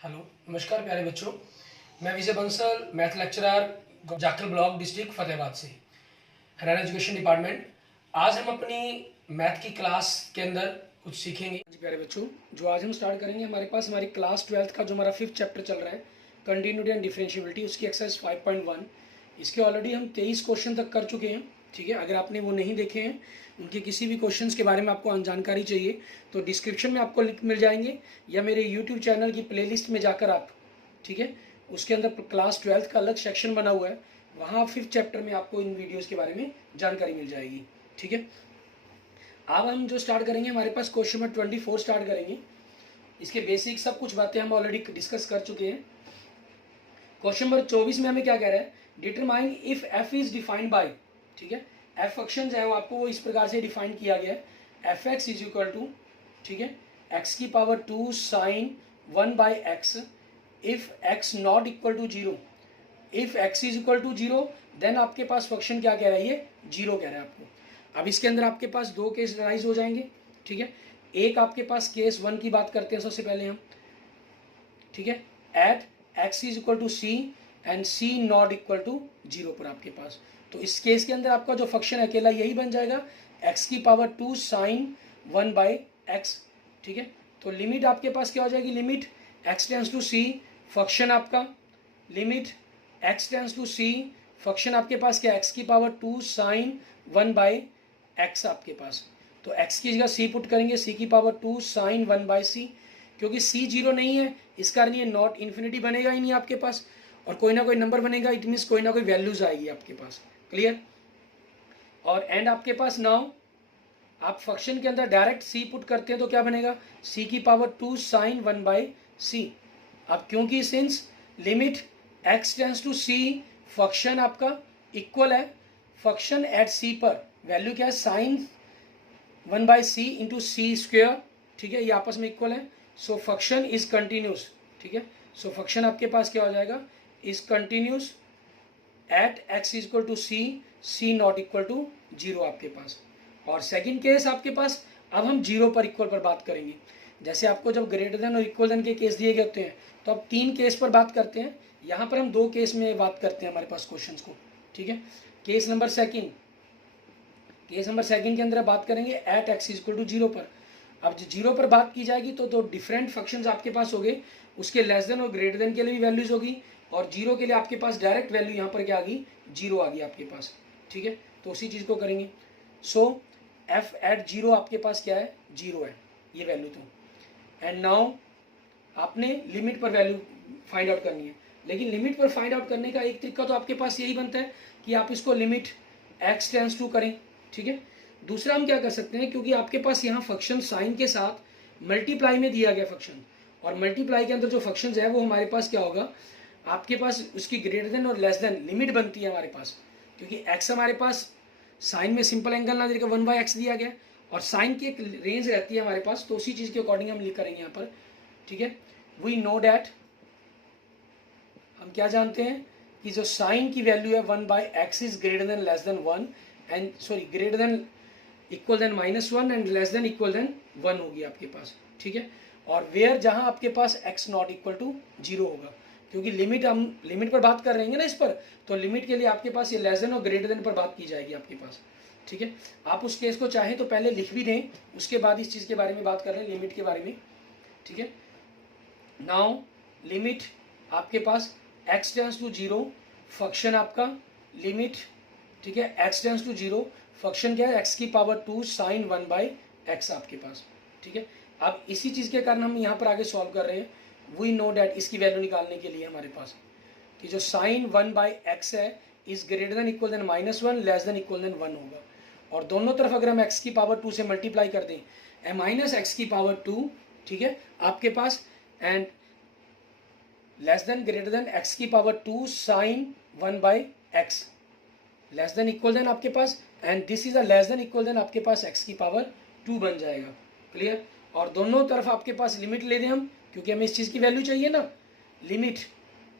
Hello, नमस्कार प्यारे बच्चों। मैं Vijay Bansal, math lecturer, Jakhal block, district Fatehabad से, हरियाणा एजुकेशन डिपार्टमेंट। आज हम अपनी मैथ की क्लास के अंदर कुछ सीखेंगे। जी प्यारे बच्चों, जो आज हम स्टार्ट करेंगे, हमारे पास हमारी क्लास 12th का जो हमारा 5th चैप्टर चल रहा है, कंटिन्यूटी एंड डिफरेंशिएबिलिटी, उसकी एक्सरसाइज 5.1। इसके ऑलरेडी हम 23 क्वेश्चन तक कर चुके हैं। ठीक है, अगर आपने वो नहीं देखे हैं, उनके किसी भी क्वेश्चंस के बारे में आपको जानकारी चाहिए तो डिस्क्रिप्शन में आपको लिंक मिल जाएंगे, या मेरे यूट्यूब चैनल की प्लेलिस्ट में जाकर आप, ठीक है, उसके अंदर क्लास 12th का अलग सेक्शन बना हुआ है, वहाँ 5th चैप्टर में आपको इन वीडियोज़ के बारे में जानकारी मिल जाएगी। ठीक है, अब हम जो स्टार्ट करेंगे, हमारे पास क्वेश्चन नंबर 24 स्टार्ट करेंगे। इसके बेसिक सब कुछ बातें हम ऑलरेडी डिस्कस कर चुके हैं। क्वेश्चन नंबर 24 में हमें क्या कह रहा है, determine if F is defined by, ठीक है, एफ फंक्शन जो है वो आपको वो इस प्रकार से डिफाइन किया गया है, F X is equal to, ठीक है, एक्स की power 2 sine 1 by X if x not equal to 0। If x is equal to 0 then आपके पास फंक्शन क्या कह रहा है, ये 0 कह रहा है आपको। अब इसके अंदर आपके पास दो केस राइज हो जाएंगे। ठीक है, एक आपके पास केस 1 की बात करते हैं सबसे पहले हम। ठीक है, at x is equal to C and C not equal to 0 पर आपके पास, तो इस केस के अंदर आपका जो फंक्शन अकेला यही बन जाएगा, एक्स की पावर 2 साइन 1 बाई एक्स। ठीक है, तो लिमिट आपके पास क्या हो जाएगी, limit x tends to C, function आपका limit x tends to C, function आपके पास क्या, एक्स की पावर 2 साइन 1 बाई एक्स आपके पास। तो एक्स की जगह सी पुट करेंगे, सी की पावर 2 साइन 1 बाई सी, क्योंकि सी 0 नहीं है इस कारण ये नॉट इन्फिनिटी बनेगा ही नहीं आपके पास, और कोई ना कोई नंबर बनेगा, इट मीन्स कोई ना कोई वैल्यूज आएगी आपके पास। क्लियर, और एंड आपके पास नाउ आप फंक्शन के अंदर डायरेक्ट सी पुट करते हैं तो क्या बनेगा, सी की पावर 2 साइन 1 बाई सी। अब क्योंकि since limit x tends to C, function आपका इक्वल है, फंक्शन एट सी पर वैल्यू क्या है, sine 1 by C into C square. ठीक है, ये आपस में इक्वल है, सो फंक्शन इज कंटिन्यूस। ठीक है, सो फंक्शन आपके पास क्या हो जाएगा, is continuous at x is equal to C, C not equal to 0 आपके पास। और सेकंड केस आपके पास, अब हम 0 पर इक्वल पर बात करेंगे। जैसे आपको जब ग्रेटर देन और इक्वल देन के केस दिए गए होते हैं तो अब 3 केस पर बात करते हैं, यहाँ पर हम 2 केस में बात करते हैं हमारे पास क्वेश्चंस को। ठीक है, case number second, case number second के अंदर बात करेंगे at x is equal to 0 पर। अब 0 पर बात की जाएगी तो दो डिफरेंट फंक्शंस आपके पास हो गए, उसके लेस देन और ग्रेटर देन के लिए भी वैल्यूज होगी, और 0 के लिए आपके पास डायरेक्ट वैल्यू यहाँ पर क्या आ गई, 0 आ गई आपके पास। ठीक है, तो उसी चीज़ को करेंगे। सो एफ एट 0 आपके पास क्या है, 0 है ये वैल्यू तो। एंड नाउ आपने लिमिट पर वैल्यू फाइंड आउट करनी है, लेकिन लिमिट पर फाइंड आउट करने का एक तरीका तो आपके पास यही बनता है कि आप इसको लिमिट एक्स टेंस टू करें। ठीक है, दूसरा हम क्या कर सकते हैं, क्योंकि आपके पास यहाँ फंक्शन साइन के साथ मल्टीप्लाई में दिया गया फंक्शन, और मल्टीप्लाई के अंदर जो फंक्शन है वो हमारे पास क्या होगा, आपके पास उसकी ग्रेटर देन और लेस देन लिमिट बनती है हमारे पास, क्योंकि एक्स हमारे पास साइन में सिंपल एंगल ना देकर 1 बाई एक्स दिया गया, और साइन की एक रेंज रहती है हमारे पास, तो उसी चीज़ के अकॉर्डिंग हम लिख करेंगे यहाँ पर। ठीक है, वी नो डैट, हम क्या जानते हैं कि जो साइन की वैल्यू है 1 by x is greater than less than 1 and sorry greater than equal than -1 and less than equal than 1 होगी आपके पास। ठीक है, और वेयर जहां आपके पास x नॉट इक्वल टू 0 होगा, क्योंकि लिमिट हम लिमिट पर बात कर रहे हैं ना इस पर, तो लिमिट के लिए आपके पास ये लेस देन और ग्रेटर देन पर बात की जाएगी आपके पास। ठीक है, आप उस केस को चाहें तो पहले लिख भी दें, उसके बाद इस चीज़ के बारे में बात कर रहे हैं, लिमिट के बारे में। ठीक है, नाउ लिमिट आपके पास x टेंस टू 0, फंक्शन आपका लिमिट, ठीक है, x टेंस टू 0, फंक्शन क्या है, x की पावर 2 साइन 1 बाई एक्स आपके पास। ठीक है, अब इसी चीज़ के कारण हम यहाँ पर आगे सॉल्व कर रहे हैं। वी नो डैट, इसकी वैल्यू निकालने के लिए हमारे पास कि जो साइन 1 बाई एक्स है is greater than equal than -1 less than equal than 1 होगा, और दोनों तरफ अगर हम x की पावर 2 से मल्टीप्लाई कर दें, माइनस एक्स की पावर 2, ठीक है, आपके पास, and less than greater than x की power 2 sine 1 by x less than equal than आपके पास, and this is a less than equal than आपके पास x की पावर 2 बन जाएगा। क्लियर, और दोनों तरफ आपके पास लिमिट ले दें हम, क्योंकि हमें इस चीज़ की वैल्यू चाहिए ना। लिमिट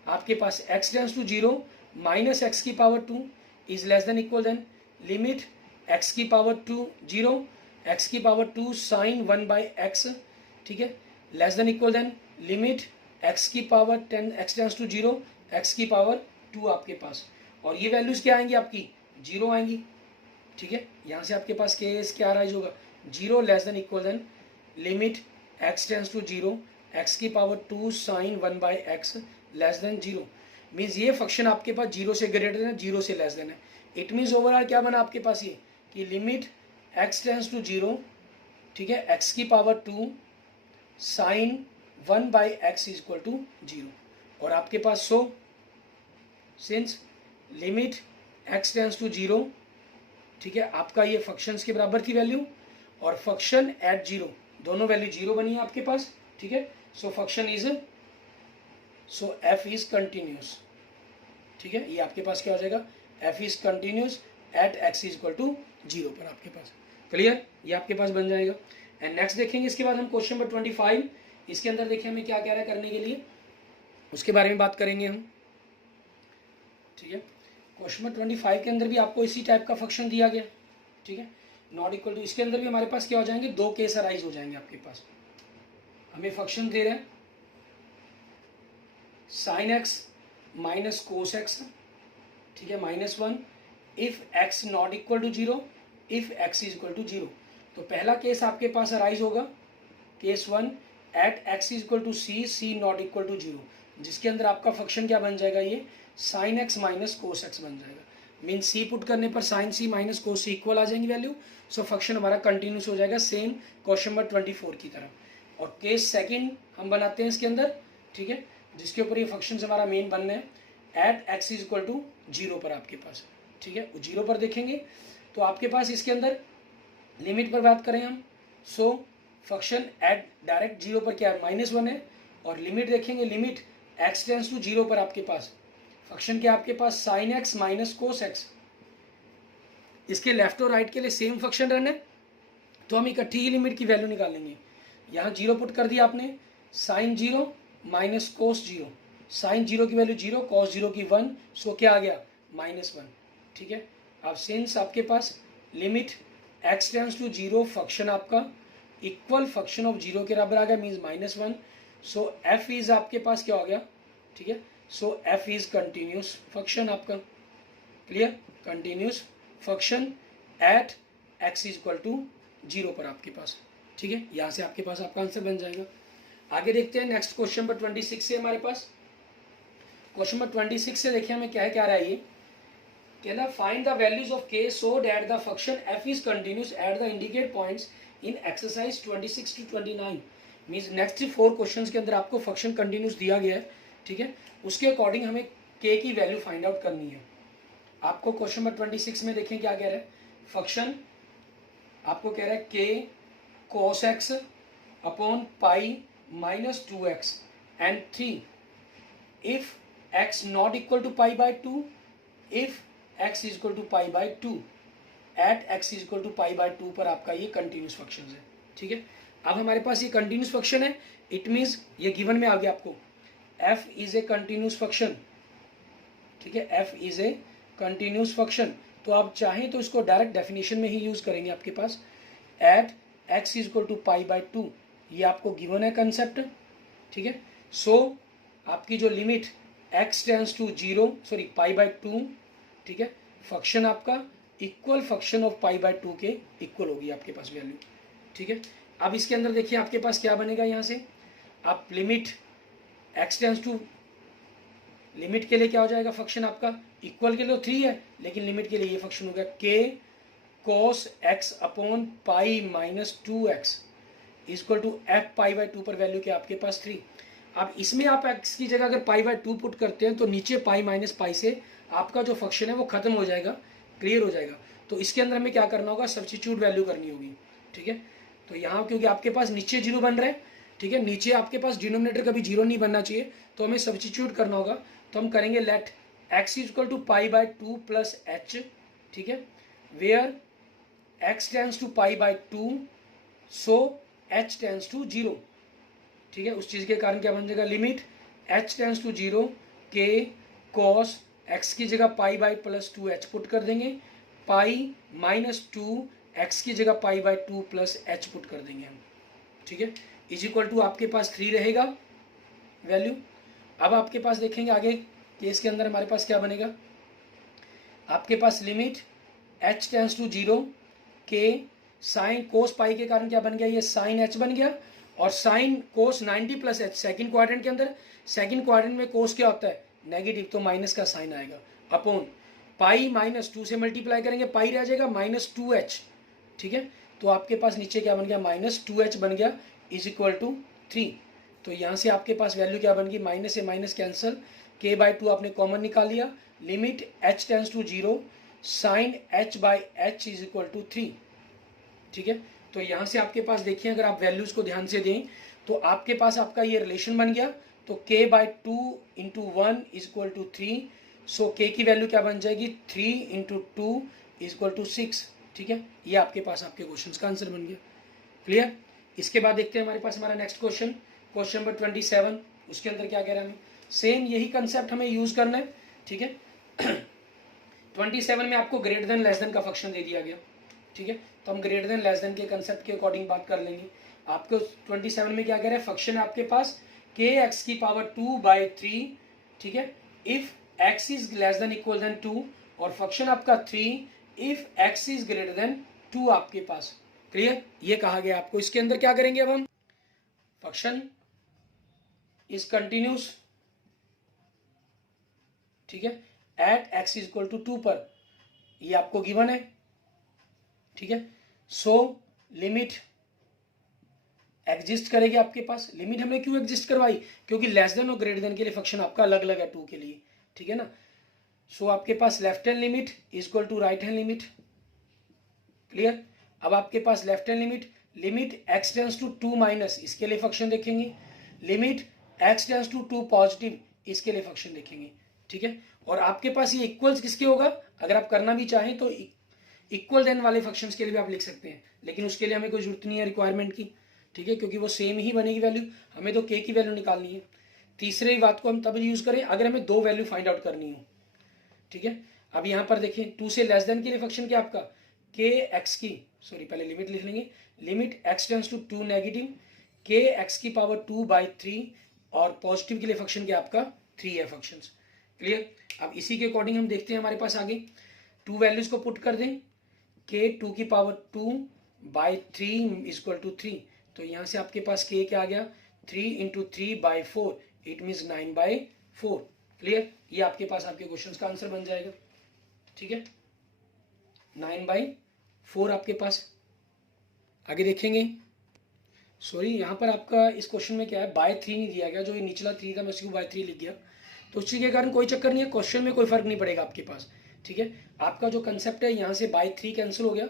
आपके पास x tends to 0 minus x की power 2 is less than equal than limit x की पावर 2 0 x की पावर 2 साइन 1 बाई एक्स, ठीक है, less than equal than limit x की power 10 x tends to 0 x की power 2 आपके पास, और ये वैल्यूज़ क्या आएंगी आपकी 0 आएंगी, ठीक है। यहाँ से आपके पास केस क्या राइज होगा 0 less than equal than limit x tends to 0 x की power 2 sine 1 by x less than 0, means ये फंक्शन आपके पास 0 से ग्रेटर है 0 से लेस देन है। इट मीन्स ओवरऑल क्या बना आपके पास ये कि लिमिट एक्स टेंस टू 0, ठीक है, एक्स की power 2 sine 1 by x is equal to 0, और आपके पास so since limit x tends to 0, ठीक है, आपका ये फंक्शंस के बराबर थी वैल्यू, और फंक्शन एट 0 दोनों वैल्यू 0 बनी है आपके पास, ठीक है। So function is so f is continuous, ठीक है, ये आपके पास क्या हो जाएगा f is continuous at x is equal to 0 पर आपके पास, क्लियर, ये आपके पास बन जाएगा। एंड नेक्स्ट देखेंगे इसके बाद हम क्वेश्चन नंबर 25, इसके अंदर देखिए हमें क्या कह रहा है करने के लिए, उसके बारे में बात करेंगे हम, ठीक है। क्वेश्चन नंबर 25 के अंदर भी आपको इसी टाइप का फंक्शन दिया गया, ठीक है, नॉट इक्वल टू, इसके अंदर भी हमारे पास क्या हो जाएंगे दो केस अराइज हो जाएंगे आपके पास। हमें फंक्शन दे रहे हैं sine x minus cos x, ठीक है, -1 if x not equal to 0 if x is equal to 0। तो पहला केस आपके पास अराइज होगा case 1 at x is equal to c not equal to 0, जिसके अंदर आपका फंक्शन क्या बन जाएगा ये sine x minus cos x बन जाएगा, मीन सी पुट करने पर sine c minus cos c equal आ जाएंगी वैल्यू। सो फंक्शन हमारा कंटिन्यूस हो जाएगा सेम क्वेश्चन नंबर 24 की तरह। और केस सेकंड हम बनाते हैं इसके अंदर, ठीक है, जिसके ऊपर ये फंक्शन हमारा मेन बनना है at x is equal to 0 पर आपके पास, ठीक है, 0 पर देखेंगे तो आपके पास इसके अंदर लिमिट पर बात करें हम, सो फंक्शन एट डायरेक्ट 0 पर क्या है -1 है, और लिमिट देखेंगे लिमिट एक्स टेंस टू 0 पर आपके पास फंक्शन क्या आपके पास sine x minus cos x, इसके लेफ्ट और राइट के लिए सेम फंक्शन रन है, तो हम इकट्ठी ही लिमिट की वैल्यू निकालेंगे। यहाँ 0 पुट कर दिया आपने, साइन 0 माइनस कोस 0, साइन 0 की वैल्यू 0 कॉस 0 की 1, सो क्या आ गया -1, ठीक है। अब सिंस आपके पास limit x tends to 0 function आपका इक्वल फंक्शन ऑफ 0 के बराबर आ गया मीन्स -1, सो एफ इज आपके पास क्या हो गया, ठीक है, so f is continuous function आपका, clear, continuous function at x is equal to 0 पर आपके पास, ठीक है। यहाँ से आपके पास आपका आंसर बन जाएगा। आगे देखते हैं नेक्स्ट क्वेश्चन नंबर 26 से हमारे पास, क्वेश्चन नंबर 26 से देखिए हमें क्या रहा है ये, कहना find the values of k so that the function f is continuous at the indicated points in exercise 26 to 29, means next 4 questions के अंदर आपको फंक्शन कंटिन्यूस दिया गया है, ठीक है, उसके अकॉर्डिंग हमें के की वैल्यू फाइंड आउट करनी है। आपको क्वेश्चन नंबर 26 में देखें क्या कह रहा है, फंक्शन आपको कह रहा है के cos x upon pi minus 2x and 3 if x not equal to pi by 2 if x is equal to pi by 2 at x is equal to pi by 2 पर आपका ये कंटिन्यूस फंक्शन है, ठीक है। अब हमारे पास ये कंटिन्यूस फंक्शन है, इट मीन्स ये गिवन में आ गया आपको f is a continuous function, ठीक है, f is a continuous function. तो आप चाहें तो इसको डायरेक्ट डेफिनेशन में ही यूज करेंगे आपके पास at x is equal to pi by 2, ये आपको गिवन है कंसेप्ट, ठीक है। सो आपकी जो limit x tends to 0 sorry pi by 2, ठीक है, फंक्शन आपका equal function of pi by 2 के इक्वल होगी आपके पास वैल्यू, ठीक है। अब इसके अंदर देखिए आपके पास क्या बनेगा, यहाँ से आप limit x tends to, limit के लिए क्या हो जाएगा फंक्शन आपका, इक्वल के लिए 3 है लेकिन लिमिट के लिए ये फंक्शन हो गया के cos x upon pi minus 2x equal to f pi by 2 पर वैल्यू क्या आपके पास 3। अब इसमें आप x की जगह अगर पाई बाई 2 पुट करते हैं तो नीचे पाई माइनस पाई से आपका जो फंक्शन है वो खत्म हो जाएगा, क्लियर हो जाएगा। तो इसके अंदर हमें क्या करना होगा, सब्स्टिट्यूट वैल्यू करनी होगी, ठीक है। तो यहाँ क्योंकि आपके पास नीचे 0 बन रहा है, ठीक है, नीचे आपके पास डिनोमिनेटर कभी 0 नहीं बनना चाहिए, तो हमें सब्स्टिट्यूट करना होगा। तो हम करेंगे let x is equal to pi by 2 plus h, ठीक है, where x tends to pi by 2 so h tends to 0, ठीक है। उस चीज़ के कारण क्या बन जाएगा, लिमिट h टेंस टू 0 के कॉस x की जगह pi by plus 2h put कर देंगे, पाई माइनस 2 x की जगह पाई बाई 2 प्लस h पुट कर देंगे हम, ठीक है, इज इक्वल टू आपके पास 3 रहेगा, वैल्यू। अब आपके पास देखेंगे आगे केस के अंदर हमारे पास क्या बनेगा, आपके पास लिमिट h टेंस टू 0 के साइन कोस पाई के कारण क्या बन गया, ये साइन h बन गया, और sine cos 90 plus h second quadrant के अंदर, सेकेंड क्वाड्रेंट में कोस क्या होता है नेगेटिव, तो माइनस का साइन आएगा अपॉन पाई माइनस 2 से मल्टीप्लाई करेंगे, पाई रह जाएगा -2h, ठीक है। तो आपके पास नीचे क्या बन गया -2h बन गया इज इक्वल टू 3। तो यहाँ से आपके पास वैल्यू क्या बन गई, माइनस से माइनस कैंसिल, k/2 आपने कॉमन निकाल लिया, limit h tends to 0 sine h/h is equal to 3, ठीक है। तो यहाँ से आपके पास देखिए अगर आप वैल्यूज को ध्यान से दें तो आपके पास आपका ये रिलेशन बन गया, तो k/2 into 1 is equal to 3, so k की वैल्यू क्या बन जाएगी 3 इंटू 2 इज इक्वल टू 6, ठीक है। ये आपके पास आपके क्वेश्चन का आंसर बन गया, क्लियर। इसके बाद देखते हैं हमारे पास हमारा नेक्स्ट क्वेश्चन, क्वेश्चन नंबर 27। उसके अंदर क्या कह रहा है, हमें सेम यही कंसेप्ट हमें यूज करना है, ठीक है। 27 में आपको ग्रेटर देन लेस देन का फंक्शन दे दिया गया, ठीक है। तो हम ग्रेटर देन लेस देन के कंसेप्ट के अकॉर्डिंग बात कर लेंगे। आपको 27 में क्या कह रहा है, फंक्शन आपके पास kx की पावर 2/3, ठीक है, if x is less than equal than 2, और फंक्शन आपका 3 if x is greater than 2 आपके पास, क्लियर। ये कहा गया आपको। इसके अंदर क्या करेंगे अब हम, फंक्शन इज कंटिन्यूस, ठीक है, at x is equal to 2 पर, ये आपको गिवन है, ठीक है। सो लिमिट एग्जिस्ट करेगी आपके पास। लिमिट हमने क्यों एग्जिस्ट करवाई, क्योंकि लेस देन और ग्रेटर देन के लिए फंक्शन आपका अलग अलग है 2 के लिए, ठीक है ना। सो आपके पास left hand limit is equal to right hand limit, clear. अब आपके पास left hand limit, limit x tends to 2 minus, इसके लिए फंक्शन देखेंगे, limit x tends to 2 positive, इसके लिए फंक्शन देखेंगे, ठीक है। और आपके पास ये इक्वल्स किसके होगा, अगर आप करना भी चाहें तो इक्वल देन वाले फंक्शंस के लिए भी आप लिख सकते हैं, लेकिन उसके लिए हमें कोई जरूरत नहीं है रिक्वायरमेंट की, ठीक है, क्योंकि वो सेम ही बनेगी वैल्यू, हमें तो k की वैल्यू निकालनी है। तीसरी बात को हम तब यूज करें अगर हमें 2 वैल्यू फाइंड आउट करनी हो, ठीक है। अब यहाँ पर देखें 2 से लेस देन के लिए फंक्शन क्या आपका kx की, सॉरी पहले लिमिट लिख लेंगे, limit x tends to 2 negative kx की पावर 2/3, और पॉजिटिव के लिए फंक्शन क्या आपका 3 है फंक्शन, क्लियर। अब इसी के अकॉर्डिंग हम देखते हैं हमारे पास आगे 2 वैल्यूज को पुट कर दें, k 2 की पावर 2/3 इज इक्वल टू 3, तो यहाँ से आपके पास k क्या आ गया 3 इंटू 3/4, इट मीन्स 9/4, क्लियर। ये आपके पास आपके क्वेश्चन का आंसर बन जाएगा, ठीक है, 9/4 आपके पास। आगे देखेंगे, सॉरी यहाँ पर आपका इस क्वेश्चन में क्या है by3 नहीं दिया गया, जो ये निचला 3 था मैं उसको by3 लिख गया, तो उसी के कारण कोई चक्कर नहीं है, क्वेश्चन में कोई फर्क नहीं पड़ेगा आपके पास, ठीक है। आपका जो कंसेप्ट है यहाँ से by3 कैंसिल हो गया,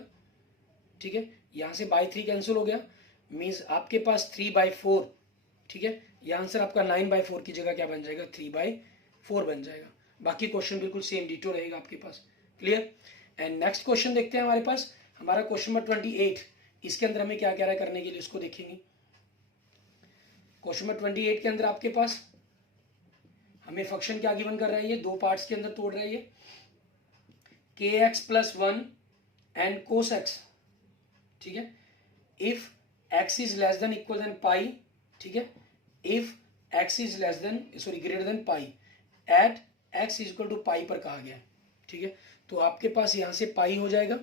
ठीक है, यहाँ से by3 कैंसिल हो गया, मीन्स आपके पास 3/4, ठीक है। यह आंसर आपका 9/4 की जगह क्या बन जाएगा 3/4 बन जाएगा। बाकी क्वेश्चन बिल्कुल सेम डिटो रहेगा आपके पास, क्लियर। एंड नेक्स्ट क्वेश्चन देखते हैं हमारे पास, हमारा क्वेश्चन नंबर 28। इसके अंदर हमें क्या कह रहा है करने के लिए, उसको देखेंगे। क्वेश्चन नंबर 28 के अंदर आपके पास हमें फंक्शन क्या गिवन कर रहा है, ये 2 पार्ट्स के अंदर तोड़ रहा है, ये kx plus 1 and cos x, ठीक है, if x is less than equal than pi, ठीक है, if x is less than sorry greater than pi at x is equal to pi पर कहा गया है, ठीक है। तो आपके पास यहाँ से पाई हो जाएगा,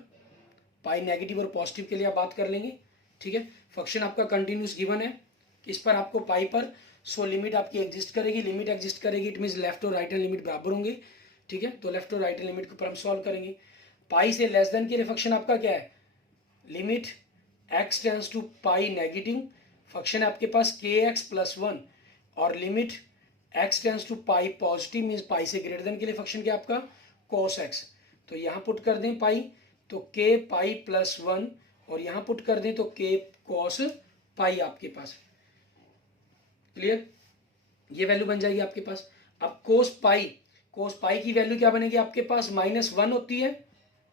पाई नेगेटिव और पॉजिटिव के लिए आप बात कर लेंगे, ठीक है। फंक्शन आपका कंटिन्यूस गिवन है, इस पर आपको पाई पर, सो लिमिट आपकी एग्जिस्ट करेगी, लिमिट एग्जिस्ट करेगी इट मीन्स लेफ्ट और राइट हैंड लिमिट बराबर होंगे, ठीक है। तो लेफ्ट और राइट हैंड लिमिट के ऊपर हम सॉल्व करेंगे। पाई से लेस देन के लिए फंक्शन आपका क्या है, limit x tends to pi negative, function है आपके पास kx प्लस 1, और limit x tends to pi positive means pi से ग्रेटर देन के लिए फंक्शन क्या आपका cos x। तो यहाँ पुट कर दें पाई, तो k पाई प्लस 1, और यहाँ पुट कर दें तो k cos पाई आपके पास, क्लियर। ये वैल्यू बन जाएगी आपके पास। अब cos पाई की वैल्यू क्या बनेगी आपके पास -1 होती है,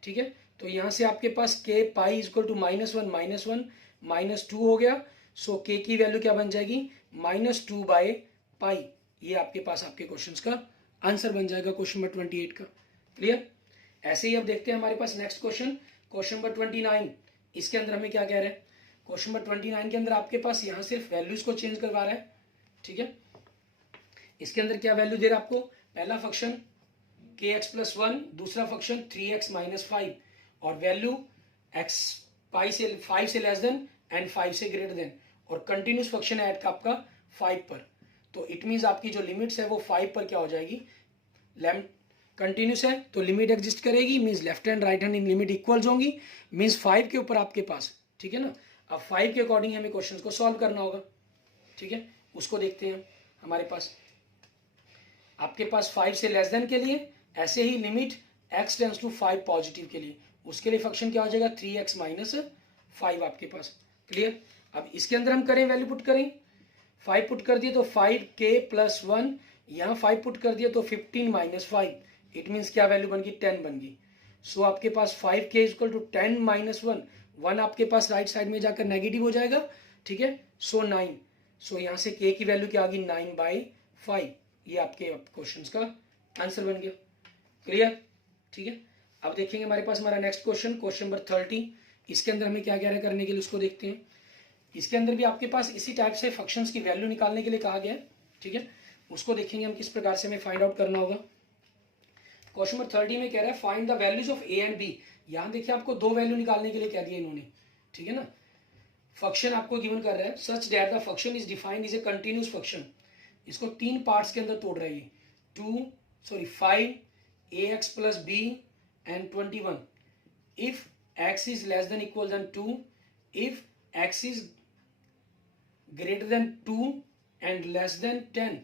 ठीक है। तो यहाँ से आपके पास k pi is equal to -1 -2 हो गया, सो k की वैल्यू क्या बन जाएगी -2/पाई। ये आपके पास आपके क्वेश्चंस का आंसर बन जाएगा क्वेश्चन नंबर 28 का, क्लियर। ऐसे ही अब देखते हैं हमारे पास नेक्स्ट क्वेश्चन, क्वेश्चन नंबर 29। इसके अंदर हमें क्या कह रहा है, क्वेश्चन नंबर 29 के अंदर आपके पास यहाँ सिर्फ वैल्यूज को चेंज करवा रहा है, ठीक है। इसके अंदर क्या वैल्यू दे रहा है आपको, पहला फंक्शन kx+1, दूसरा फंक्शन 3x - 5 और वैल्यू x 5 से लेस देन एंड 5 से ग्रेटर देन, और कंटिन्यूस फंक्शन है ऐड का आपका 5 पर। तो इट मीन्स आपकी जो लिमिट्स है वो 5 पर क्या हो जाएगी, कंटिन्यूस है तो लिमिट एग्जिस्ट करेगी, means left hand right hand limit equals होंगी, मीन्स 5 के ऊपर आपके पास, ठीक है ना। अब 5 के अकॉर्डिंग हमें क्वेश्चन को सॉल्व करना होगा, ठीक है, उसको देखते हैं। हमारे पास आपके पास 5 से लेस देन के लिए, ऐसे ही limit x tends to 5 positive के लिए, उसके लिए फंक्शन क्या हो जाएगा 3x - 5 आपके पास। क्लियर। अब इसके अंदर हम करें, वैल्यू पुट करें, 5 पुट कर दिए तो 5k+1, यहाँ 5 पुट कर दिया तो 15 - 5, इट मीन्स क्या वैल्यू बन गई 10 बन गई। सो आपके पास 5k = 10 - 1, 1 आपके पास राइट साइड में जाकर नेगेटिव हो जाएगा, ठीक है। सो 9, सो यहाँ से k की वैल्यू क्या आ गई 9/5, ये आपके क्वेश्चन का आंसर बन गया। क्लियर, ठीक है। अब देखेंगे हमारे पास हमारा नेक्स्ट क्वेश्चन, क्वेश्चन नंबर 30। इसके अंदर हमें क्या क्या है करने के लिए, उसको देखते हैं। इसके अंदर भी आपके पास इसी टाइप से फंक्शंस की वैल्यू निकालने के लिए कहा गया है, ठीक है। उसको देखेंगे हम किस प्रकार से हमें फाइंड आउट करना होगा। क्वेश्चन नंबर 30 में कह रहा है find the values of a and b। यहाँ देखिए आपको दो वैल्यू निकालने के लिए कह दिया इन्होंने, ठीक है ना। फंक्शन आपको गिवन कर रहा है such that the function is defined is a continuous function. इसको 3 पार्ट्स के अंदर तोड़ रहा है, 5 ax + b and 21 if x is less than equal than 2, if x is greater than 2 and less than 10,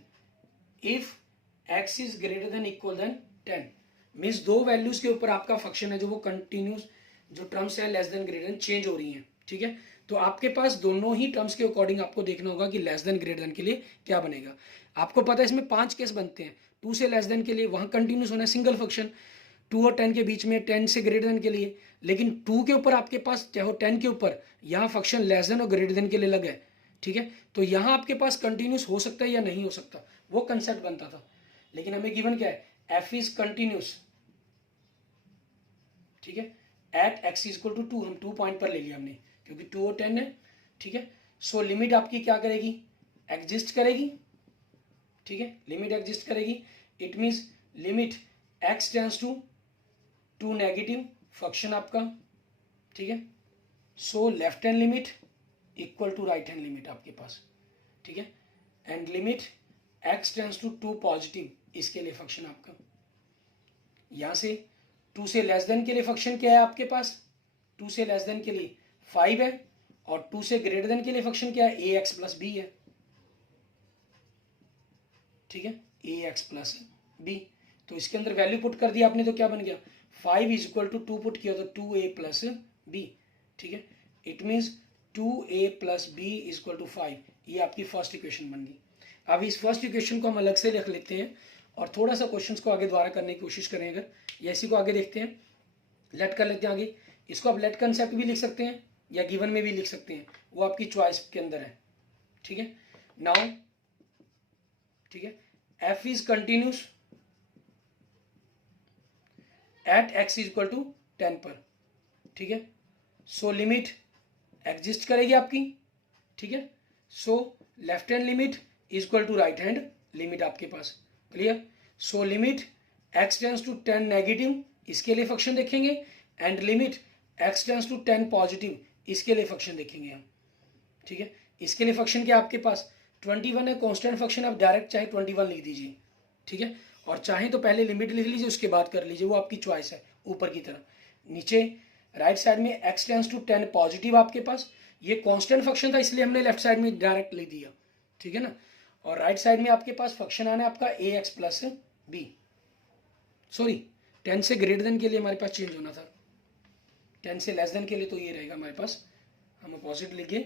if x is greater than equal than 10। Means दो values के ऊपर आपका फंक्शन है जो वो कंटिन्यूस, जो टर्म्स है less than greater then change हो रही हैं, ठीक है। तो आपके पास दोनों ही टर्म्स के अकॉर्डिंग आपको देखना होगा कि लेस देन ग्रेटर देन के लिए क्या बनेगा। आपको पता है इसमें 5 केस बनते हैं। 2 से लेस देन के लिए वहां कंटिन्यूस होना है सिंगल फंक्शन, 2 और 10 के बीच में 10 से ग्रेटर देन के लिए, लेकिन 2 के ऊपर आपके पास चाहे 10 के ऊपर यहाँ फंक्शन लेस देन और ग्रेटर देन के लिए लगा है, ठीक है। तो यहाँ आपके पास कंटिन्यूस हो सकता है या नहीं हो सकता, वो कंसेप्ट बनता था। लेकिन हमें गिवन क्या है, f इज कंटिन्यूस, ठीक है, एट x = 2, हम 2 पॉइंट पर ले लिया हमने क्योंकि 2 और 10 है, ठीक है। सो लिमिट आपकी क्या करेगी, एग्जिस्ट करेगी, ठीक है, लिमिट एग्जिस्ट करेगी। It means limit x tends to negative function आपका, ठीक है। So left hand limit equal to right hand limit आपके पास, ठीक है, and limit x tends to positive, इसके लिए फंक्शन आपका यहां से 2 से लेस देन के लिए फंक्शन क्या है आपके पास, 2 से लेस देन के लिए 5 है, और 2 से ग्रेटर देन के लिए फंक्शन क्या है ax + b है, ठीक है, ax + b। तो इसके अंदर वैल्यू पुट कर दिया आपने तो क्या बन गया 5 = 2 पुट किया तो 2a + b, ठीक है। इट मीन्स 2a + b = 5, ये आपकी फर्स्ट इक्वेशन बन गई। अब इस फर्स्ट इक्वेशन को हम अलग से लिख लेते हैं और थोड़ा सा क्वेश्चंस को आगे दोबारा करने की कोशिश करें। अगर या इसी को आगे देखते हैं, लेट कर लेते हैं आगे। इसको आप लेट कंसेप्ट भी लिख सकते हैं या गिवन में भी लिख सकते हैं, वो आपकी चॉइस के अंदर है, ठीक है। नाउ, ठीक है, f is continuous eight x = 10 पर, ठीक है। सो लिमिट एग्जिस्ट करेगी आपकी, ठीक है। So left hand limit equal to right hand limit आपके पास। Clear. So limit x tends to 10 negative, इसके लिए फंक्शन देखेंगे, and limit x tends to 10 positive, इसके लिए फंक्शन देखेंगे हम, ठीक है। इसके लिए फंक्शन क्या आपके पास 21 है, कांस्टेंट फंक्शन, आप डायरेक्ट चाहे 21 लिख दीजिए, ठीक है, और चाहे तो पहले लिमिट लिख लीजिए उसके बाद कर लीजिए, वो आपकी चॉइस है। ऊपर की तरफ नीचे राइट साइड में x टेंस टू 10 पॉजिटिव आपके पास, ये कांस्टेंट फंक्शन था इसलिए हमने लेफ्ट साइड में डायरेक्ट लिख दिया, ठीक है ना। और राइट साइड में आपके पास फंक्शन आना है आपका ax + b, सॉरी 10 से ग्रेटर देन के लिए हमारे पास चेंज होना था, 10 से लेस देन के लिए तो ये रहेगा हमारे पास, हम अपोजिट लिखे।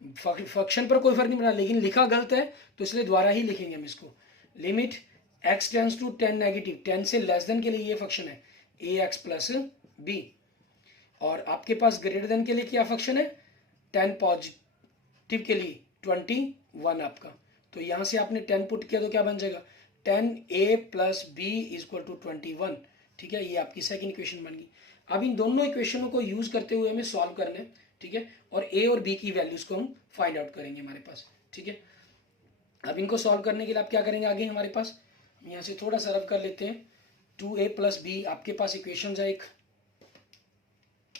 फंक्शन पर कोई फर्क नहीं पड़ा, लेकिन लिखा गलत है तो इसलिए दोबारा ही लिखेंगे हम इसको। Limit x tends to 10 negative, 10 से लेस देन के लिए ये फंक्शन है ax + b, और आपके पास ग्रेटर देन के लिए क्या फंक्शन है 10 पॉजिटिव के लिए 21 आपका। तो यहां से आपने 10 पुट किया तो क्या बन जाएगा 10a + b = 21, ठीक है। ये आपकी सेकंड इक्वेशन बन गई। अब इन दोनों इक्वेशनों को यूज करते हुए हमें सॉल्व करना है, ठीक है, और a और b की वैल्यूज को हम फाइंड आउट करेंगे हमारे पास, ठीक है। अब इनको सॉल्व करने के लिए आप क्या करेंगे, आगे हमारे पास हम यहाँ से थोड़ा सा रब कर लेते हैं। 2a + b आपके पास इक्वेशन है एक,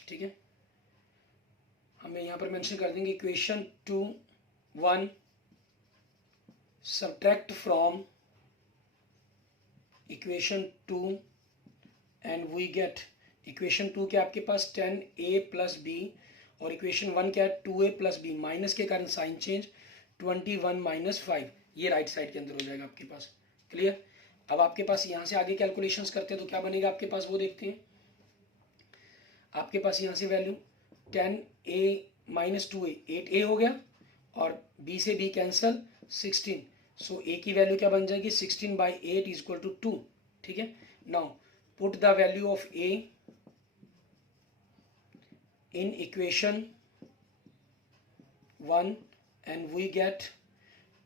ठीक है, हमें यहाँ पर मेंशन कर देंगे equation 2 1 subtract from equation 2 and we get equation 2 क्या आपके पास 10a + b और इक्वेशन 1 क्या है 2a + b, माइनस के कारण साइन चेंज 21 - 5, ये राइट साइड के अंदर हो जाएगा आपके पास। क्लियर। अब आपके पास यहाँ से आगे कैलकुलेशंस करते हैं तो क्या बनेगा आपके पास वो देखते हैं। आपके पास यहाँ से वैल्यू 10a - 2a 8a हो गया और b से b कैंसल 16, सो a की वैल्यू क्या बन जाएगी 16/8 = 2, ठीक है। Now put the value of a in equation 1 and we get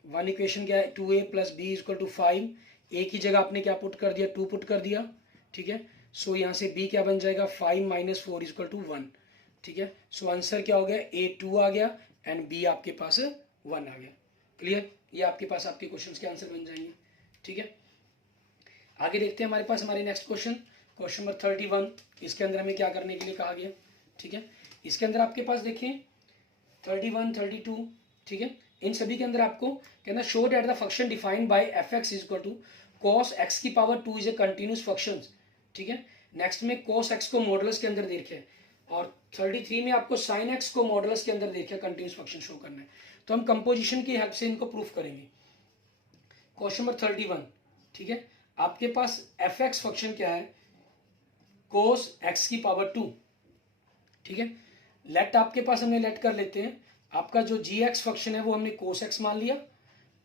one equation क्या है 2a + b = 5, a की जगह आपने क्या पुट कर दिया 2 पुट कर दिया, ठीक है। सो यहाँ से b क्या बन जाएगा 5 - 4 = 1, ठीक है। सो आंसर क्या हो गया a 2 आ गया एंड b आपके पास 1 आ गया। क्लियर। ये आपके पास आपके क्वेश्चंस के आंसर बन जाएंगे, ठीक है। आगे देखते हैं हमारे पास हमारे नेक्स्ट क्वेश्चन नंबर 31। इसके अंदर हमें क्या करने के लिए कहा गया, ठीक है। इसके अंदर आपके पास देखिए 31 32, ठीक है, इन सभी के अंदर आपको कहना show that the function defined by f(x) = cos x⁻² is a continuous function, ठीक है। नेक्स्ट में cos x को मॉडुलस के अंदर देखे और 33 में आपको sin x को मॉडुलस के अंदर देखे कंटिन्यूस फंक्शन शो करना है। तो हम कंपोजिशन की हेल्प से इनको प्रूफ करेंगे। क्वेश्चन नंबर 31, ठीक है, आपके पास f(x) फंक्शन क्या है cos x⁻², ठीक है। लेट आपके पास हमने लेट कर लेते हैं, आपका जो gx फंक्शन है वो हमने cos x मान लिया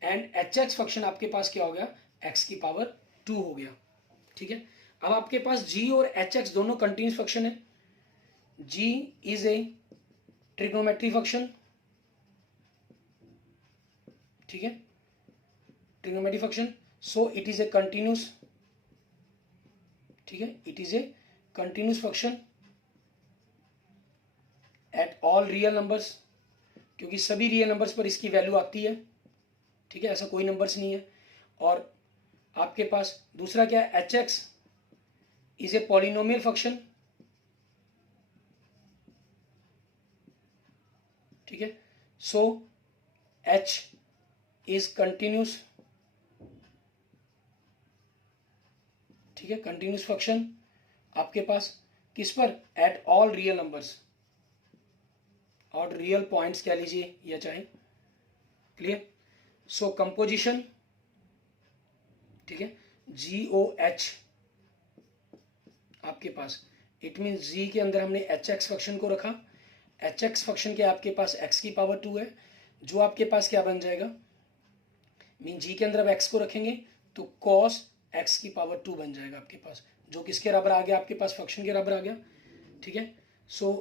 एंड hx फंक्शन आपके पास क्या हो गया x⁻² हो गया, ठीक है। अब आपके पास g और hx दोनों कंटिन्यूस फंक्शन है। g is a trigonometry function, ठीक है, trigonometry function, so it is a continuous, ठीक है, it is a continuous function at all real numbers, क्योंकि सभी रियल नंबर्स पर इसकी वैल्यू आती है, ठीक है, ऐसा कोई नंबर्स नहीं है। और आपके पास दूसरा क्या है hx is a polynomial function, ठीक है। सो h इज कंटिन्यूस, ठीक है, कंटिन्यूस फंक्शन आपके पास किस पर एट ऑल रियल नंबर्स और रियल पॉइंट्स कह लीजिए या चाहे। क्लियर। सो कंपोजिशन, ठीक है, GOH आपके पास इट मीन g के अंदर हमने hx फंक्शन को रखा। hx फंक्शन क्या आपके पास x⁻² है, जो आपके पास क्या बन जाएगा मीन g के अंदर अब x को रखेंगे तो cos x⁻² बन जाएगा आपके पास, जो किसके बराबर आ गया आपके पास फंक्शन के बराबर आ गया, ठीक है। So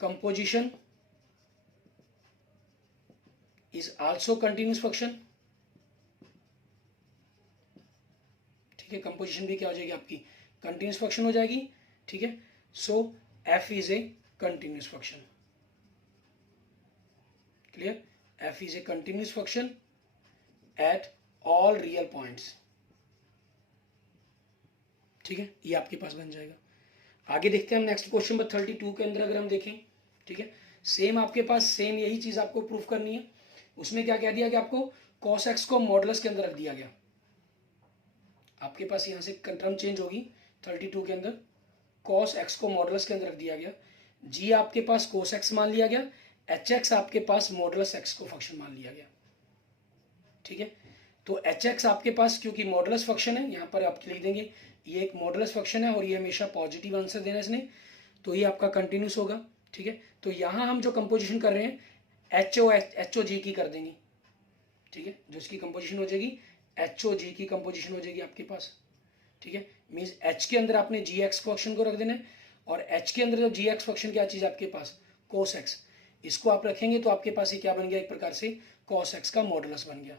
composition is also continuous function, ठीक है, कंपोजिशन भी क्या हो जाएगी आपकी कंटिन्यूस फंक्शन हो जाएगी, ठीक है। सो f is a continuous function, clear, f is a continuous function at all real points, ठीक है, ये आपके पास बन जाएगा। आगे देखते हैं हम नेक्स्ट क्वेश्चन नंबर 32 के अंदर अगर हम देखें, ठीक है, सेम आपके पास सेम यही चीज आपको प्रूफ करनी है। उसमें क्या कह दिया कि आपको cos x को मॉडुलस के अंदर रख दिया गया, आपके पास यहां से टर्म चेंज होगी 32 के अंदर cos x को मॉडुलस के अंदर रख दिया गया, g आपके पास cos x मान लिया गया, hx आपके पास मॉडुलस x को फंक्शन मान लिया गया, ठीक है। तो hx आपके पास क्योंकि मॉडुलस फंक्शन है, यहां पर आप लिख देंगे ये एक मॉडुलस फंक्शन है और ये हमेशा पॉजिटिव आंसर देना इसने, तो ये आपका कंटिन्यूस होगा, ठीक है। तो यहां हम जो कंपोजिशन कर रहे हैं HOG की कर देंगे, ठीक है, जो इसकी कंपोजिशन हो जाएगी HOG की कंपोजिशन हो जाएगी आपके पास, ठीक है। मीन्स H के अंदर आपने GX फंक्शन को रख देना है और H के अंदर जो GX फंक्शन क्या चीज आपके पास cos x, इसको आप रखेंगे तो आपके पास ये क्या बन गया एक प्रकार से cos x का मॉडुलस बन गया,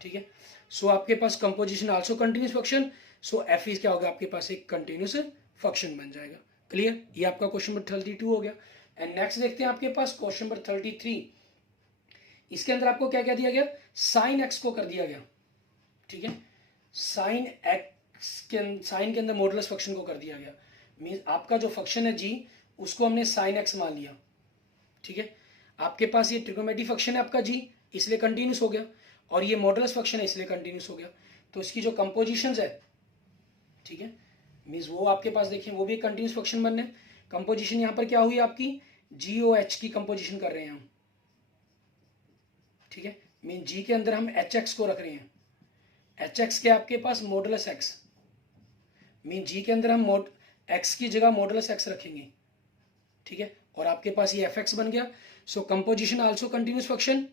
ठीक है। सो आपके पास composition also continuous function, so f is क्या होगा आपके पास एक कंटिन्यूस फंक्शन बन जाएगा। क्लियर, ये आपका क्वेश्चन नंबर 32 हो गया। एंड नेक्स्ट देखते हैं आपके पास क्वेश्चन नंबर 33। इसके अंदर आपको क्या क्या दिया गया साइन एक्स को कर दिया गया, ठीक है, साइन के अंदर मॉडुलस फंक्शन को कर दिया गया, मीन्स आपका जो फंक्शन है जी उसको हमने साइन एक्स मान लिया, ठीक है। आपके पास ये ट्रिग्नोमेट्रिक फंक्शन है आपका जी, इसलिए कंटिन्यूस हो गया, और ये मॉडुलस फंक्शन है इसलिए कंटिन्यूस हो गया। तो इसकी जो कंपोजिशंस है, ठीक है, मीन्स वो आपके पास देखिए वो भी एक कंटिन्यूस फंक्शन बन रहे हैं। कंपोजिशन यहाँ पर क्या हुई आपकी, जी ओ एच की कंपोजिशन कर रहे हैं हम, ठीक है, मीन जी के अंदर हम एच एक्स को रख रहे हैं। एच एक्स के आपके पास मॉडुलस एक्स, मीन जी के अंदर हम एक्स की जगह मॉडुलस एक्स रखेंगे, ठीक है, और आपके पास ये एफ एक्स बन गया। So composition also continuous function,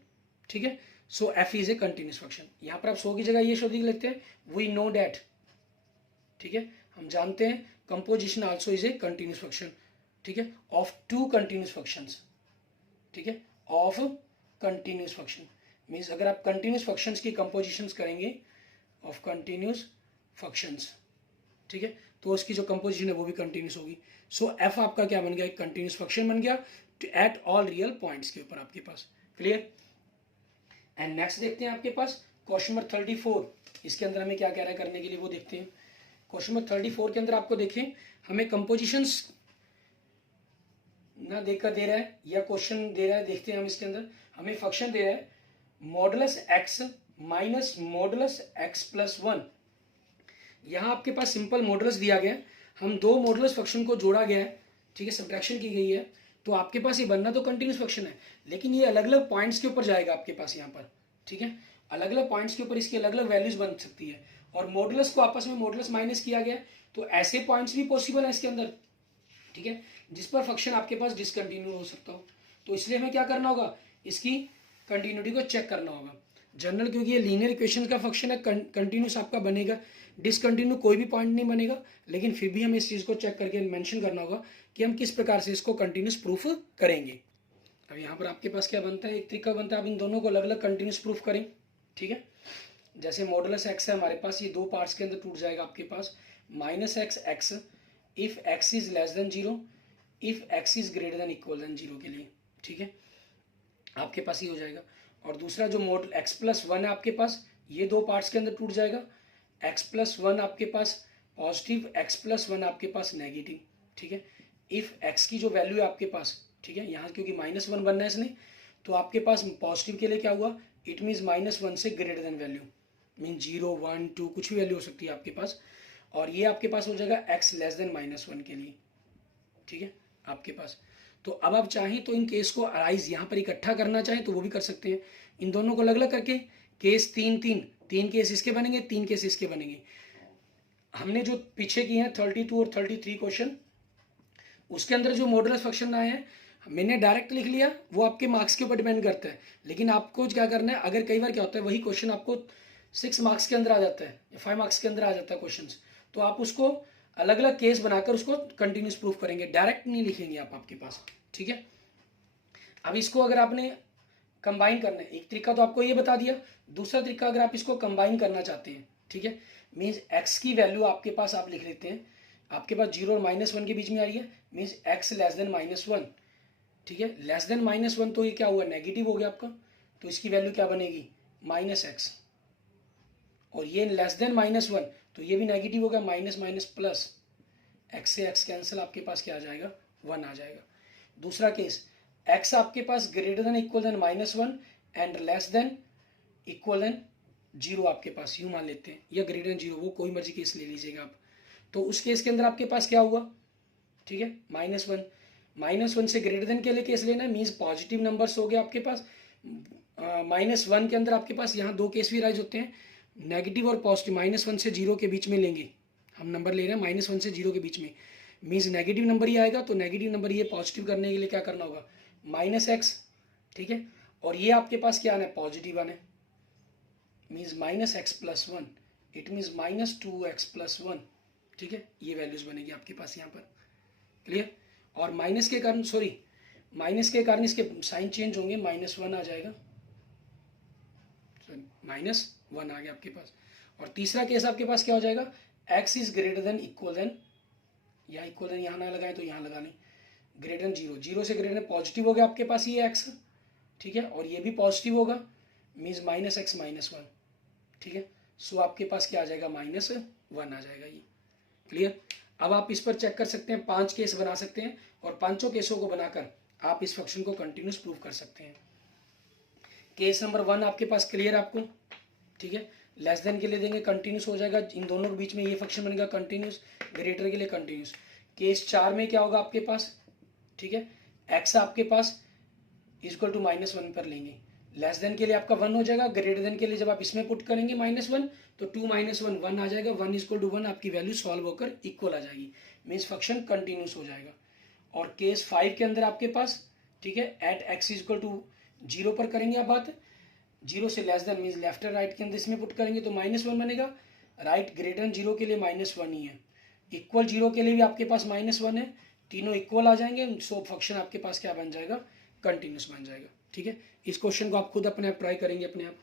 ठीक है। So f is a continuous function. यहां पर आप सो की जगह ये शब्द लिखते हैं, वी नो डैट, ठीक है, हम जानते हैं composition also is a continuous function, ठीक है, ऑफ टू कंटिन्यूस फंक्शंस, ठीक है, ऑफ कंटिन्यूस फंक्शन। मीन्स अगर आप कंटिन्यूस फंक्शंस की कंपोजिशंस करेंगे ऑफ कंटिन्यूस फंक्शंस, ठीक है, तो उसकी जो कंपोजिशन है वो भी कंटिन्यूस होगी। सो एफ आपका क्या बन गया, एक कंटिन्यूस फंक्शन बन गया एट ऑल रियल पॉइंट्स के ऊपर आपके पास। क्लियर। एंड नेक्स्ट देखते हैं आपके पास क्वेश्चन नंबर 34। इसके अंदर हमें क्या कह रहा है करने के लिए वो देखते हैं। क्वेश्चन नंबर 34 के अंदर आपको देखें हमें कंपोजिशंस ना देकर दे रहा है या क्वेश्चन दे रहा है, देखते हैं हम इसके अंदर हमें फंक्शन दे रहा है modulus x minus modulus x plus 1। यहाँ आपके पास सिंपल मॉडुलस दिया गया है, हम दो मॉडुलस फंक्शन को जोड़ा गया है, ठीक है, सब्ट्रैक्शन की गई है, तो आपके पास ये बनना तो कंटिन्यूस फंक्शन है, लेकिन ये अलग अलग पॉइंट्स के ऊपर जाएगा आपके पास यहाँ पर, ठीक है, अलग अलग पॉइंट्स के ऊपर इसकी अलग अलग वैल्यूज बन सकती है, और मॉडुलस को आपस में मॉडुलस माइनस किया गया, तो ऐसे पॉइंट्स भी पॉसिबल है इसके अंदर, ठीक है, जिस पर फंक्शन आपके पास डिसकंटिन्यू हो सकता हो। तो इसलिए हमें क्या करना होगा, इसकी कंटिन्यूटी को चेक करना होगा। जनरल क्योंकि ये लीनियर इक्वेशन का फंक्शन है, कंटिन्यूस आपका बनेगा, डिसकंटिन्यू कोई भी पॉइंट नहीं बनेगा, लेकिन फिर भी हमें इस चीज़ को चेक करके मेंशन करना होगा कि हम किस प्रकार से इसको कंटिन्यूस प्रूफ करेंगे। अब यहाँ पर आपके पास क्या बनता है, एक तरीका बनता है आप इन दोनों को अलग अलग कंटिन्यूस प्रूफ करें, ठीक है। जैसे मॉडुलस एक्स है हमारे पास, ये दो पार्ट्स के अंदर टूट जाएगा आपके पास, minus x x if x is less than zero, if x is greater than equal than zero के लिए, ठीक है, आपके पास ये हो जाएगा। और दूसरा जो मॉडल एक्स प्लस 1 है आपके पास, ये दो पार्ट्स के अंदर टूट जाएगा, एक्स प्लस 1 आपके पास पॉजिटिव, एक्स प्लस 1 आपके पास नेगेटिव, ठीक है। इफ एक्स की जो वैल्यू है आपके पास, ठीक है, यहाँ क्योंकि -1 बनना है इसने, तो आपके पास पॉजिटिव के लिए क्या हुआ, इट मीन्स -1 से ग्रेटर देन वैल्यू, मीन 0 1 2 कुछ भी वैल्यू हो सकती है आपके पास, और ये आपके पास हो जाएगा एक्स लेस देन -1 के लिए, ठीक है, आपके पास। तो अब आप चाहें तो इन केस को अराइज यहाँ पर इकट्ठा करना चाहें तो वो भी कर सकते हैं, इन दोनों को अलग अलग करके केस तीन केस इसके बनेंगे, 3 केस इसके बनेंगे। हमने जो पीछे किए हैं 32 और 33 क्वेश्चन, उसके अंदर जो मॉडुलस फंक्शन आए हैं मैंने डायरेक्ट लिख लिया, वो आपके मार्क्स के ऊपर डिपेंड करता है, लेकिन आपको क्या करना है, अगर कई बार क्या होता है वही क्वेश्चन आपको 6 मार्क्स के अंदर आ जाता है या 5 मार्क्स के अंदर आ जाता है क्वेश्चन, तो आप उसको अलग अलग केस बनाकर उसको कंटिन्यूस प्रूफ करेंगे, डायरेक्ट नहीं लिखेंगे आप आपके पास, ठीक है। अब इसको अगर आपने कंबाइन करना है, एक तरीका तो आपको ये बता दिया, दूसरा तरीका अगर आप इसको कंबाइन करना चाहते हैं, ठीक है, मीन्स एक्स की वैल्यू आपके पास आप लिख लेते हैं, आपके पास 0 और -1 के बीच में आ रही है, मीन्स एक्स लेस देन -1, ठीक है, लेस देन -1 तो ये क्या हुआ, नेगेटिव हो गया आपका, तो इसकी वैल्यू क्या बनेगी, -x, और ये लेस देन -1 तो ये भी नेगेटिव होगा, माइनस माइनस प्लस, एक्स से एक्स कैंसिल, आपके पास क्या आ जाएगा, 1 आ जाएगा। दूसरा केस, एक्स आपके पास greater than equal than -1 and less than equal than 0 आपके पास, यूँ मान लेते हैं, या ग्रेटर देन 0, वो कोई मर्जी केस ले लीजिएगा आप। तो उस केस के अंदर आपके पास क्या हुआ, ठीक है, -1 से ग्रेटर देन के लिए केस लेना है, मीन्स पॉजिटिव नंबर्स हो गए आपके पास। -1 के अंदर आपके पास यहाँ दो केस भी राइज होते हैं, नेगेटिव और पॉजिटिव, -1 से 0 के बीच में लेंगे, हम नंबर ले रहे हैं -1 से 0 के बीच में, मीन्स नेगेटिव नंबर ही आएगा, तो नेगेटिव नंबर ये पॉजिटिव करने के लिए क्या करना होगा, -x, ठीक है, और ये आपके पास क्या आना है, पॉजिटिव आना है, means -x + 1, it means -2x + 1, ठीक है, ये वैल्यूज बनेगी आपके पास यहाँ पर। क्लियर। और माइनस के कारण इसके साइन चेंज होंगे, -1 आ जाएगा, -1 आ गया आपके पास। और तीसरा केस आपके पास क्या हो जाएगा, x is greater than equal than, या इक्वल देन यहाँ ना लगाएं तो यहाँ लगा लें, ग्रेटर देन 0, 0 से ग्रेटर देन पॉजिटिव हो गया आपके पास ये x, ठीक है, और ये भी पॉजिटिव होगा, मीन्स -x-1, ठीक है। सो आपके पास क्या आ जाएगा, -1 आ जाएगा ये। क्लियर। अब आप इस पर चेक कर सकते हैं, 5 केस बना सकते हैं और पांचों केसों को बनाकर आप इस फंक्शन को कंटिन्यूस प्रूव कर सकते हैं। केस नंबर 1 आपके पास क्लियर आपको, ठीक है। लेस देन के लिए देंगे कंटिन्यूस हो जाएगा, इन दोनों के बीच में ये फंक्शन बनेगा कंटिन्यूस, ग्रेटर के लिए कंटिन्यूस। केस 4 में क्या होगा आपके पास, ठीक है, x आपके पास इक्वल टू -1 पर लेंगे। लेस देन के लिए आपका 1 हो जाएगा, ग्रेटर देन के लिए जब आप इसमें पुट करेंगे -1 तो 2 - 1 1 आ जाएगा, 1 इक्वल टू 1 आपकी वैल्यू सॉल्व होकर इक्वल आ जाएगी, मीन्स फंक्शन कंटिन्यूस हो जाएगा। और केस 5 के अंदर आपके पास, ठीक है, एट x इक्वल टू 0 पर करेंगे आप बात, 0 से लेस देन मीन्स लेफ्ट और राइट के अंदर इसमें पुट करेंगे तो -1 बनेगा, राइट ग्रेटर देन 0 के लिए -1 ही है, इक्वल 0 के लिए भी आपके पास -1 है, तीनों इक्वल आ जाएंगे, सो फंक्शन आपके पास क्या बन जाएगा, कंटिन्यूस बन जाएगा, ठीक है। इस क्वेश्चन को आप खुद अपने आप ट्राई करेंगे, अपने आप,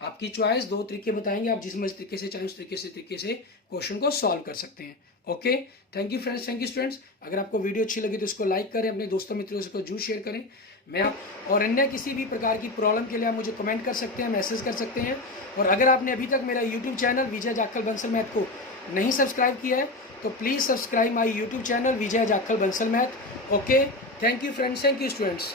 आपकी चॉइस, 2 तरीके बताएंगे, आप जिस तरीके से चाहें उस तरीके से क्वेश्चन को सॉल्व कर सकते हैं। Okay, thank you friends, thank you students. अगर आपको वीडियो अच्छी लगी तो इसको लाइक करें, अपने दोस्तों मित्रों से जरूर शेयर करें। मैं आप और अन्य किसी भी प्रकार की प्रॉब्लम के लिए आप मुझे कमेंट कर सकते हैं, मैसेज कर सकते हैं। और अगर आपने अभी तक मेरा यूट्यूब चैनल विजय जाखल बंसल मैथ को नहीं सब्सक्राइब किया है तो please subscribe my YouTube channel Vijay Jakhal Bansal math. Okay, thank you friends, thank you students.